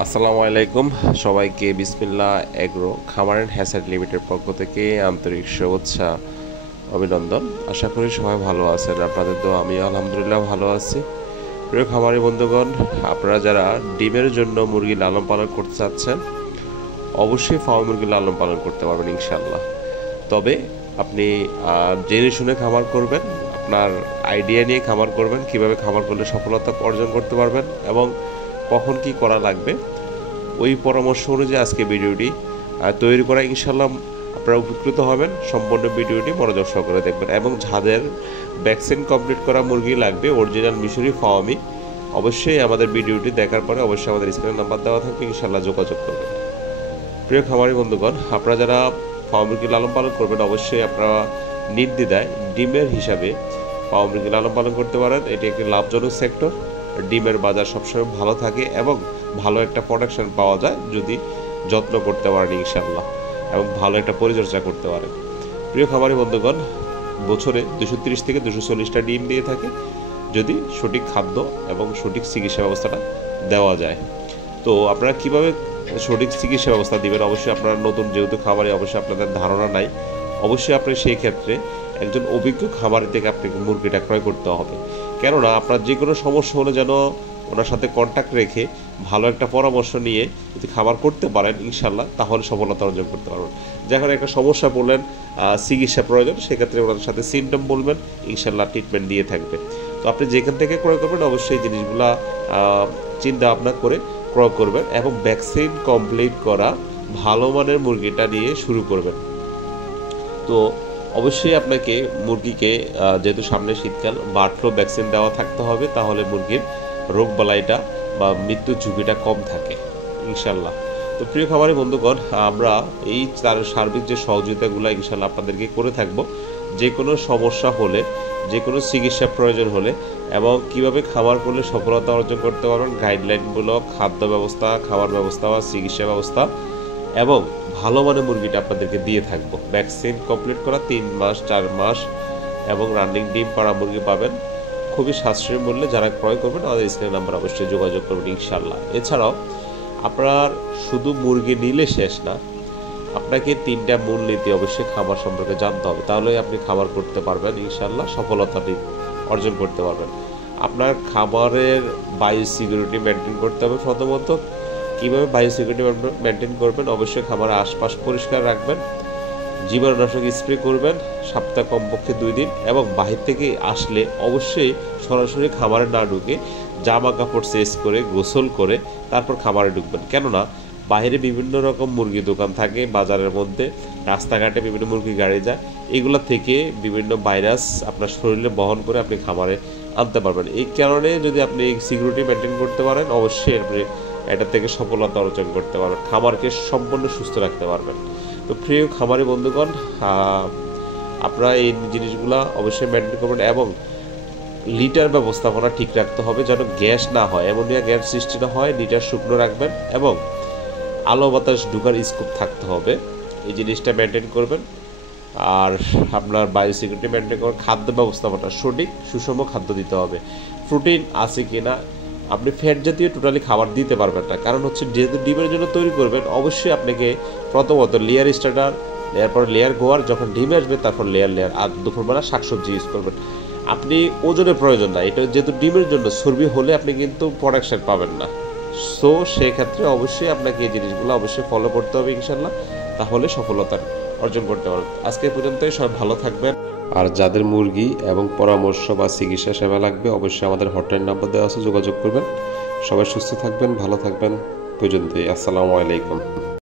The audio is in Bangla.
আসসালামু আলাইকুম সবাইকে বিসমিল্লাহ এগ্রো খামার অ্যান্ড হ্যাসার্ড লিমিটেড পক্ষ থেকে আন্তরিক শুভেচ্ছা অভিনন্দন। আশা করি সবাই ভালো আছেন। আপনাদের তো আমি আলহামদুলিল্লাহ ভালো আছি। প্রিয় খামারি বন্ধুগণ, আপনারা যারা ডিমের জন্য মুরগি লালন পালন করতে চাচ্ছেন অবশ্যই ফার্ম মুরগি লালন পালন করতে পারবেন ইনশাল্লাহ। তবে আপনি জেনে শুনে খামার করবেন, আপনার আইডিয়া নিয়ে খামার করবেন, কিভাবে খামার করলে সফলতা অর্জন করতে পারবেন এবং কখন কি করা লাগবে ওই পরামর্শ অনুযায়ী আজকে ভিডিওটি তৈরি করা। ইনশাল্লাহ আপনারা উপকৃত হবেন। সম্পূর্ণ ভিডিওটি মনোযোগ সহকারে দেখবেন এবং যাদের ভ্যাকসিন কমপ্লিট করা মুরগি লাগবে অরিজিনাল মিশরি ফার্মি, অবশ্যই আমাদের ভিডিওটি দেখার পরে অবশ্যই আমাদের স্ক্রিনে নাম্বার দেওয়া থাকবে, ইনশাল্লাহ যোগাযোগ করবেন। প্রিয় খামারি বন্ধুগণ, আপনারা যারা ফার্ম মুরগি লালন পালন করবেন অবশ্যই আপনারা নির্দ্বিধায় ডিমের হিসাবে ফার্ম মুরগি লালন পালন করতে পারেন। এটি একটি লাভজনক সেক্টর। ডিমের বাজার সবসময় ভালো থাকে এবং ভালো একটা প্রোডাকশন পাওয়া যায় যদি যত্ন করতে পারেন ইনশাল্লাহ এবং ভালো একটা পরিচর্যা করতে পারেন। প্রিয় খামারি বন্ধুগণ, বছরে 230 থেকে 240টা ডিম দিয়ে থাকে যদি সঠিক খাদ্য এবং সঠিক চিকিৎসা ব্যবস্থাটা দেওয়া যায়। তো আপনারা কিভাবে সঠিক চিকিৎসা ব্যবস্থা দিবেন, অবশ্যই আপনারা নতুন যেহেতু খামারে অবশ্যই আপনাদের ধারণা নাই, অবশ্যই আপনি সেই ক্ষেত্রে একজন অভিজ্ঞ খামারি থেকে আপনাকে মুরগিটা ক্রয় করতে হবে। কেননা আপনার যে কোনো সমস্যা হলে যেন ওনার সাথে কন্ট্যাক্ট রেখে ভালো একটা পরামর্শ নিয়ে যদি খাবার করতে পারেন ইনশাল্লাহ তাহলে সফলতা অর্জন করতে পারবেন। যখন একটা সমস্যা বললেন চিকিৎসা প্রয়োজন, সেক্ষেত্রে ওনাদের সাথে সিমটম বলবেন, ইনশাল্লাহ ট্রিটমেন্ট দিয়ে থাকবে। তো আপনি যেখান থেকে ক্রয় করবেন অবশ্যই জিনিসগুলা চিন্তা ভাবনা করে ক্রয় করবেন এবং ভ্যাকসিন কমপ্লিট করা ভালো মানের মুরগিটা নিয়ে শুরু করবেন। তো অবশ্যই আপনাকে মুরগিকে যেহেতু সামনে শীতকাল বার্ড ফ্লু ভ্যাকসিন দেওয়া থাকতে হবে, তাহলে মুরগির রোগ বালাইটা বা মৃত্যুর ঝুঁকিটা কম থাকে ইনশাল্লাহ। তো প্রিয় খামারি বন্ধুগণ, আমরা এই তার সার্বিক যে সহযোগিতাগুলো ইনশাল্লাহ আপনাদেরকে করে থাকব। যে কোনো সমস্যা হলে, যে কোনো চিকিৎসা প্রয়োজন হলে এবং কিভাবে খামার করলে সফলতা অর্জন করতে পারবেন গাইডলাইনগুলো, খাদ্য ব্যবস্থা, খাবার ব্যবস্থা বা চিকিৎসা ব্যবস্থা এবং ভালো মানের মুরগিটা আপনাদেরকে দিয়ে থাকবো। ভ্যাকসিন কমপ্লিট করা 3 মাস 4 মাস এবং রানিং ডিম পাড়া মুরগি পাবেন খুবই সাশ্রয়ী মূল্যে। যারা ক্রয় করবেন আমাদের স্ক্রিন নাম্বার অবশ্যই যোগাযোগ করবেন ইনশাল্লাহ। এছাড়াও আপনার শুধু মুরগি নিলে শেষ না, আপনাকে 3টা মূলনীতি অবশ্যই খামার সম্পর্কে জানতে হবে, তাহলেই আপনি খামার করতে পারবেন ইনশাল্লাহ, সফলতাটি অর্জন করতে পারবেন। আপনার খামারের বায়ো সিকিউরিটি মেনটেন করতে হবে। প্রথমত কীভাবে বায়ো সিকিউরিটি মেনটেন করবেন, অবশ্যই খামারের আশপাশ পরিষ্কার রাখবেন, জীবাণুনাশক স্প্রে করবেন সপ্তাহে কমপক্ষে 2 দিন এবং বাহির থেকে আসলে অবশ্যই সরাসরি খামারে না ঢুকে জামা কাপড় চেঞ্জ করে গোসল করে তারপর খামারে ঢুকবেন। কেননা বাইরে বিভিন্ন রকম মুরগি দোকান থাকে, বাজারের মধ্যে রাস্তাঘাটে বিভিন্ন মুরগি গাড়ি যায়, এগুলো থেকে বিভিন্ন ভাইরাস আপনার শরীরে বহন করে আপনি খামারে আনতে পারবেন। এই কারণে যদি আপনি সিকিউরিটি মেনটেন করতে পারেন অবশ্যই আপনি এটা থেকে সফলতা অর্জন করতে পারবেন, খামারকে সম্পূর্ণ সুস্থ রাখতে পারবেন। তো প্রিয় খামারি বন্ধুগণ, আপনারা এই জিনিসগুলো অবশ্যই মেনটেন করবেন এবং লিটার ব্যবস্থাপনা ঠিক রাখতে হবে যেন গ্যাস না হয়, অ্যামোনিয়া গ্যাস সৃষ্টি না হয়। লিটার শুকনো রাখবেন এবং আলো বাতাস ঢুকার স্কোপ থাকতে হবে, এই জিনিসটা মেনটেন করবেন। আর আপনার বায়ো সিকিউরিটি মেনটেন করবেন। খাদ্য ব্যবস্থাপনা সঠিক সুষম খাদ্য দিতে হবে। প্রোটিন আছে কিনা, আপনি ফ্যাট জাতীয় টোটালি খাবার দিতে পারবেন না, কারণ হচ্ছে যেহেতু ডিমের জন্য তৈরি করবেন অবশ্যই আপনাকে প্রথমত লেয়ার স্টার্টার, এরপর লেয়ার গোয়ার, যখন ডিমে আসবে তারপর লেয়ার আর দুপুরবেলা শাকসবজি ইউজ করবেন। আপনি ওজনের প্রয়োজন না, এটা যেহেতু ডিমের জন্য চর্বি হলে আপনি কিন্তু প্রোডাকশন পাবেন না। সো সেক্ষেত্রে অবশ্যই আপনাকে এই জিনিসগুলো অবশ্যই ফলো করতে হবে ইনশাল্লাহ, তাহলে সফলতা অর্জন করতে পারবেন। আজকে পর্যন্তই, সবাই ভালো থাকবেন। আর যাদের মুরগি এবং পরামর্শ বা চিকিৎসা সেবা লাগবে অবশ্যই আমাদের হটলাইন নাম্বার দেওয়া আছে, যোগাযোগ করবেন। সবাই সুস্থ থাকবেন, ভালো থাকবেন। পর্যন্তই, আসসালামু আলাইকুম।